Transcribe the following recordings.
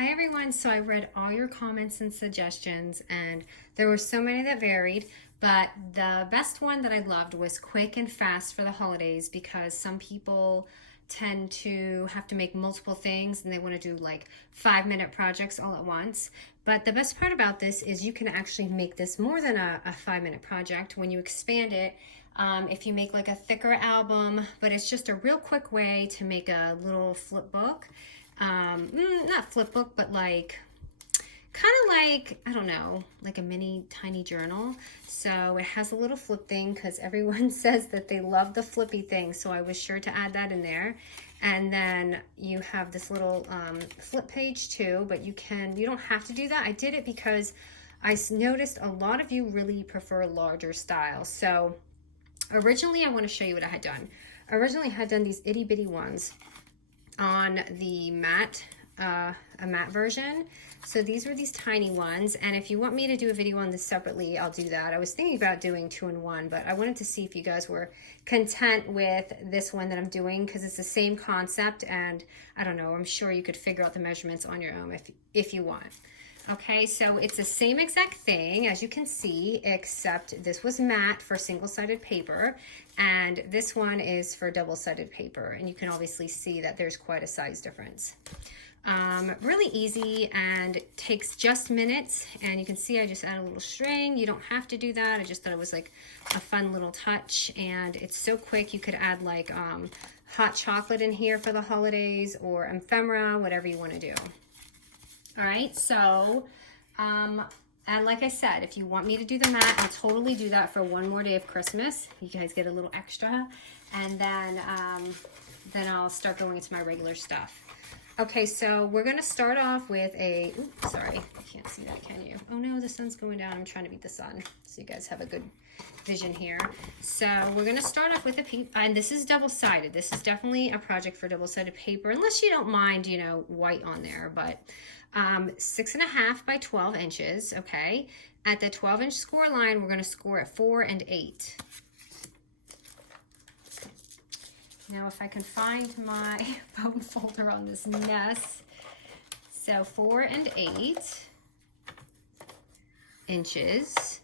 Hi everyone, so I read all your comments and suggestions and there were so many that varied, but the best one that I loved was quick and fast for the holidays because some people tend to have to make multiple things and they want to do like 5-minute projects all at once. But the best part about this is you can actually make this more than a 5-minute project when you expand it. If you make like a thicker album, but it's just a real quick way to make a little flip book. Not flip book, but like kind of like, I don't know, like a mini tiny journal. So it has a little flip thing because everyone says that they love the flippy thing, so I was sure to add that in there. And then you have this little flip page too, but you don't have to do that. I did it because I noticed a lot of you really prefer larger styles. So originally I want to show you what I had done. Originally I had done these itty bitty ones on the matte, a matte version. So these were these tiny ones, and if you want me to do a video on this separately, I'll do that. I was thinking about doing 2-in-1, but I wanted to see if you guys were content with this one that I'm doing because it's the same concept, and I don't know, I'm sure you could figure out the measurements on your own if you want. Okay, so it's the same exact thing as you can see, except this was matte for single-sided paper and this one is for double-sided paper, and you can obviously see that there's quite a size difference. Really easy and takes just minutes, and you can see I just add a little string. You don't have to do that. I just thought it was like a fun little touch, and it's so quick. You could add like hot chocolate in here for the holidays or ephemera, whatever you want to do. All right, so, and like I said, if you want me to do the matte, I'll totally do that for one more day of Christmas. You guys get a little extra, and then I'll start going into my regular stuff. Okay, so we're gonna start off with a, oops, sorry, you can't see that, can you? Oh no, the sun's going down. I'm trying to beat the sun, so you guys have a good vision here. So we're gonna start off with a paper, and this is double-sided. This is definitely a project for double-sided paper, unless you don't mind, you know, white on there, but 6.5 by 12 inches, okay? At the 12-inch score line, we're gonna score at 4 and 8. Now, if I can find my bone folder on this mess. So 4 and 8 inches.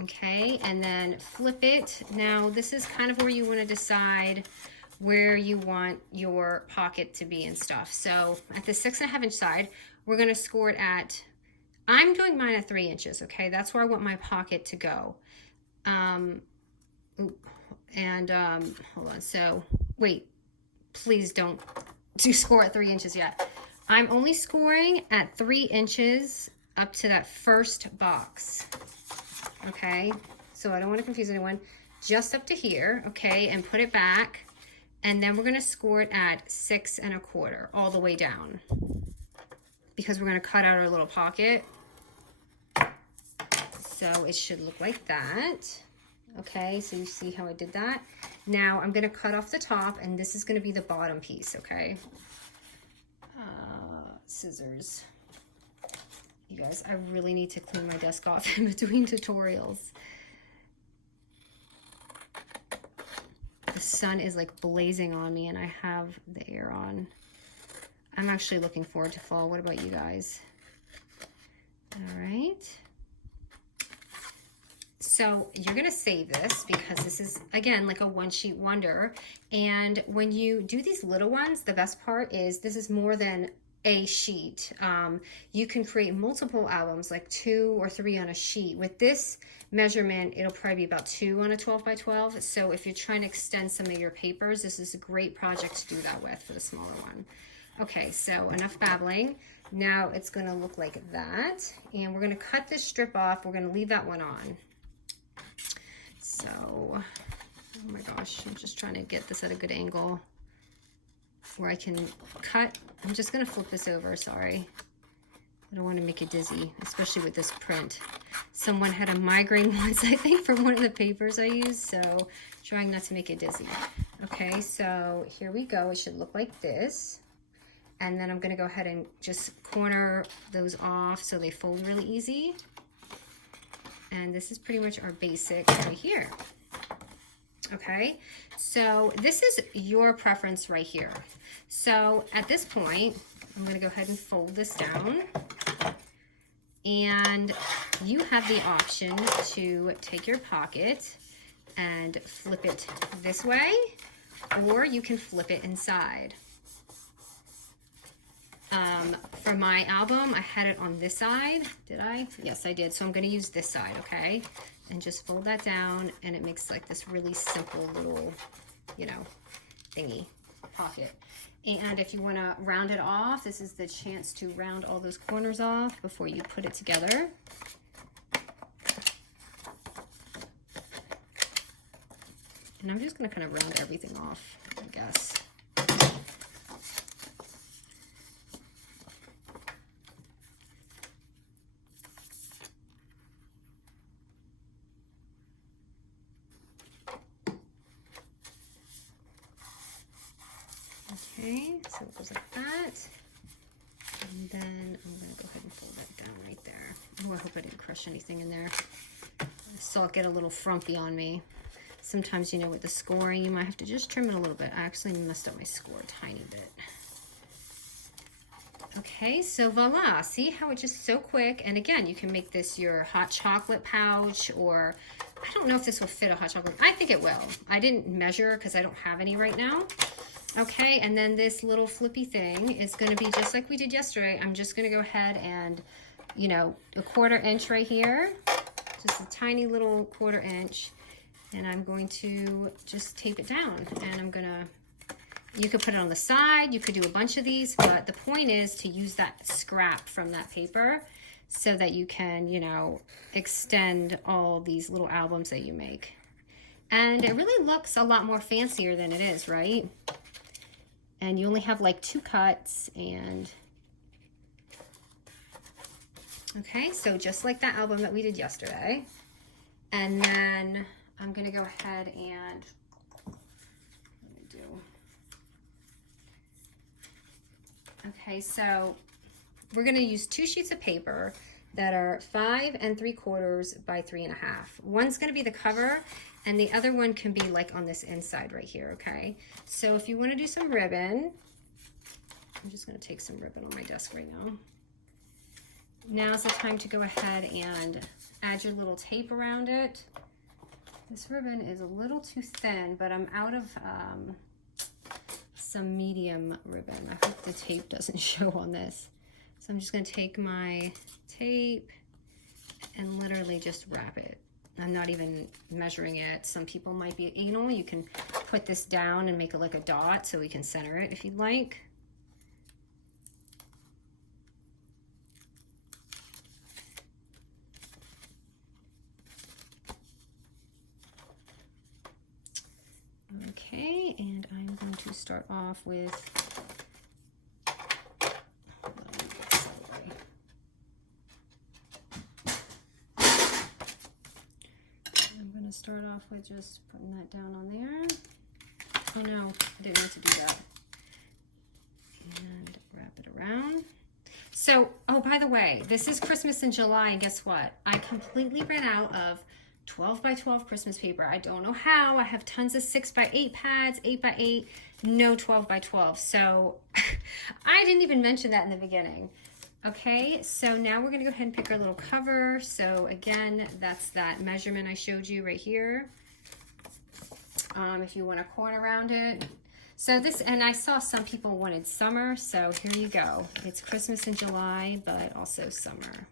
Okay, and then flip it. Now, this is kind of where you want to decide where you want your pocket to be and stuff. So at the 6.5 inch side, we're going to score it at, I'm doing mine at 3 inches, okay? That's where I want my pocket to go. Hold on, so wait, please don't score at 3 inches yet. I'm only scoring at 3 inches up to that first box, okay? So I don't want to confuse anyone, just up to here, okay, and put it back, and then we're going to score it at 6 1/4 all the way down because we're going to cut out our little pocket. So it should look like that. Okay, so you see how I did that? Now I'm going to cut off the top, and this is going to be the bottom piece, okay? Scissors. You guys, I really need to clean my desk off in between tutorials. The sun is like blazing on me, and I have the air on. I'm actually looking forward to fall. What about you guys? All right. So you're going to save this because this is, again, like a one-sheet wonder. And when you do these little ones, the best part is this is more than a sheet. You can create multiple albums, like 2 or 3 on a sheet. With this measurement, it'll probably be about 2 on a 12 by 12. So if you're trying to extend some of your papers, this is a great project to do that with for the smaller one. Okay, so enough babbling. Now it's going to look like that. And we're going to cut this strip off. We're going to leave that one on. So, oh my gosh, I'm just trying to get this at a good angle where I can cut. I'm just going to flip this over, sorry. I don't want to make it dizzy, especially with this print. Someone had a migraine once, I think, from one of the papers I used, so trying not to make it dizzy. Okay, so here we go. It should look like this. And then I'm going to go ahead and just corner those off so they fold really easy. And this is pretty much our basic right here. Okay, so this is your preference right here. So at this point, I'm going to go ahead and fold this down. And you have the option to take your pocket and flip it this way, or you can flip it inside. For my album, I had it on this side. Did I? Yes, I did. So I'm going to use this side, okay? And just fold that down, and it makes like this really simple little, you know, thingy pocket. And if you want to round it off, this is the chance to round all those corners off before you put it together. And I'm just going to kind of round everything off, I guess. Okay, so it goes like that. And then I'm going to go ahead and fold that down right there. Oh, I hope I didn't crush anything in there. I saw it get a little frumpy on me. Sometimes, you know, with the scoring, you might have to just trim it a little bit. I actually messed up my score a tiny bit. Okay, so voila. See how it's just so quick? And again, you can make this your hot chocolate pouch, or I don't know if this will fit a hot chocolate. I think it will. I didn't measure because I don't have any right now. Okay, and then this little flippy thing is going to be just like we did yesterday. I'm just going to go ahead and, you know, a 1/4 inch right here, just a tiny little 1/4 inch, and I'm going to just tape it down. And I'm going to, you could put it on the side, you could do a bunch of these, but the point is to use that scrap from that paper so that you can, you know, extend all these little albums that you make. And it really looks a lot more fancier than it is, right? And you only have like 2 cuts, and okay, so just like that album that we did yesterday. And then I'm gonna go ahead and okay, so we're gonna use 2 sheets of paper that are 5 3/4 by 3 1/2. One's gonna be the cover, and the other one can be like on this inside right here, okay? So if you wanna do some ribbon, I'm just gonna take some ribbon on my desk right now. Now's the time to go ahead and add your little tape around it. This ribbon is a little too thin, but I'm out of some medium ribbon. I hope the tape doesn't show on this. So I'm just gonna take my tape and literally just wrap it. I'm not even measuring it. Some people might be anal. You can put this down and make it like a dot so we can center it if you'd like. Okay, and I'm going to start off with, start off with just putting that down on there. Oh no, I didn't mean to do that. And wrap it around. So, oh, by the way, this is Christmas in July, and guess what? I completely ran out of 12 by 12 Christmas paper. I don't know how. I have tons of 6 by 8 pads, 8 by 8, no 12 by 12. So I didn't even mention that in the beginning. Okay, so now we're gonna go ahead and pick our little cover. So again, that's that measurement I showed you right here. If you want a corner around it. So this, and I saw some people wanted summer, so here you go. It's Christmas in July, but also summer.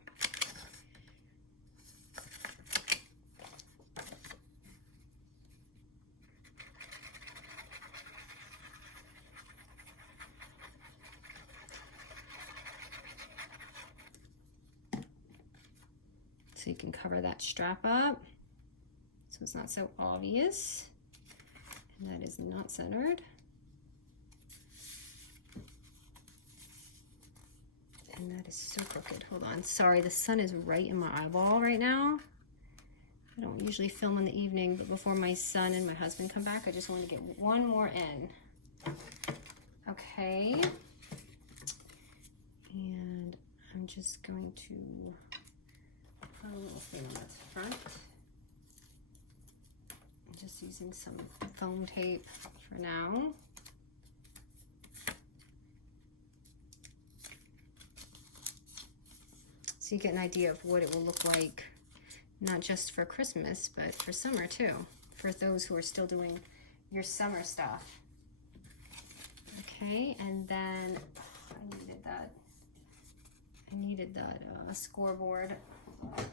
So you can cover that strap up so it's not so obvious. And that is not centered. And that is so crooked. Hold on. Sorry, the sun is right in my eyeball right now. I don't usually film in the evening, but before my son and my husband come back, I just want to get one more in. Okay. And I'm just going to put a little thing on the front. I'm just using some foam tape for now. So you get an idea of what it will look like, not just for Christmas, but for summer too, for those who are still doing your summer stuff. Okay, and then I needed that scoreboard. Oh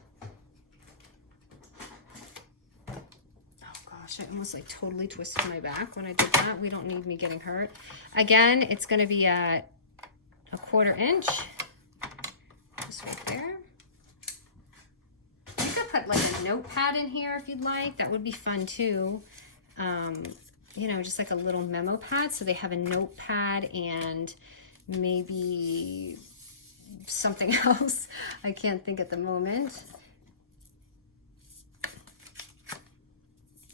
gosh, I almost like totally twisted my back when I did that. We don't need me getting hurt. Again, it's gonna be at 1/4 inch, just right there. You could put like a notepad in here if you'd like. That would be fun too. You know, just like a little memo pad, so they have a notepad and maybe something else. I can't think at the moment.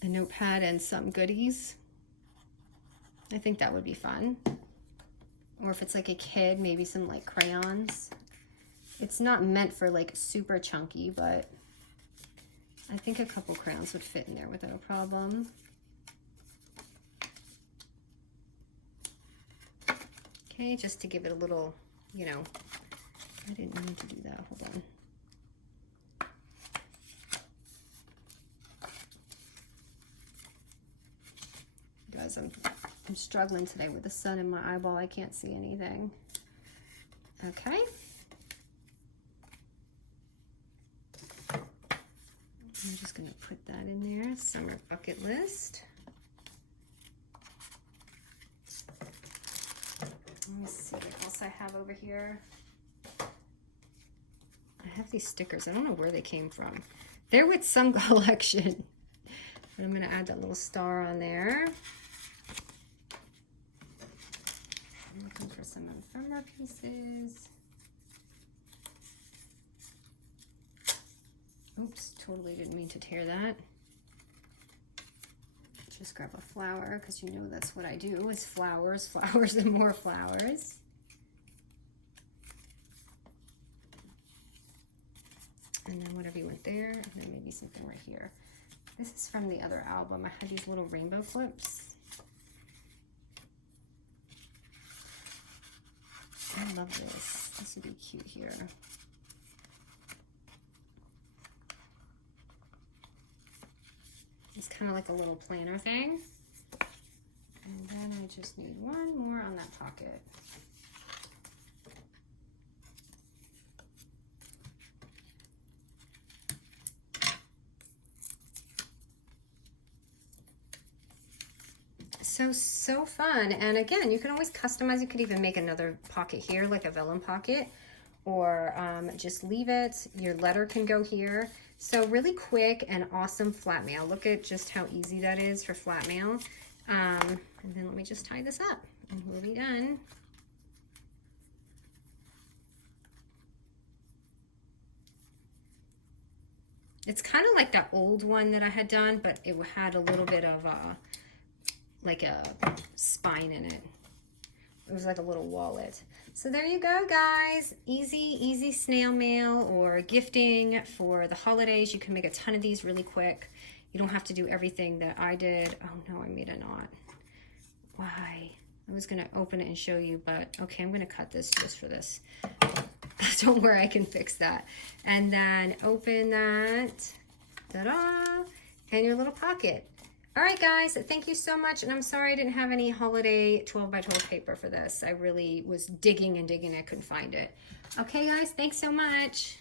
A notepad and some goodies. I think that would be fun. Or if it's like a kid, maybe some like crayons. It's not meant for like super chunky, but I think a couple crayons would fit in there without a problem. Okay, just to give it a little, you know, I didn't mean to do that, hold on. Guys, I'm struggling today with the sun in my eyeball. I can't see anything. Okay. I'm just gonna put that in there, summer bucket list. Let me see what else I have over here. I have these stickers. I don't know where they came from. They're with some collection. But I'm going to add that little star on there. I'm looking for some ephemera pieces. Oops, totally didn't mean to tear that. Just grab a flower, because you know that's what I do, is flowers, flowers, and more flowers. And then whatever you want there, and then maybe something right here. This is from the other album. I had these little rainbow flips. I love this. This would be cute here. It's kind of like a little planner thing. And then I just need one more on that pocket. So fun. And again, you can always customize. You could even make another pocket here, like a vellum pocket, or just leave it. Your letter can go here. So really quick and awesome flat mail. Look at just how easy that is for flat mail. And then let me just tie this up and we'll be done. It's kind of like that old one that I had done, but it had a little bit of like a spine in it. It was like a little wallet. So there you go, guys. Easy snail mail or gifting for the holidays. You can make a ton of these really quick. You don't have to do everything that I did. Oh no, I made a knot. Why? I was gonna open it and show you, but okay, I'm gonna cut this just for this. Don't worry, I can fix that. And then open that, ta-da, and your little pocket. All right, guys, thank you so much. And I'm sorry I didn't have any holiday 12 by 12 paper for this. I really was digging and digging. I couldn't find it. Okay, guys, thanks so much.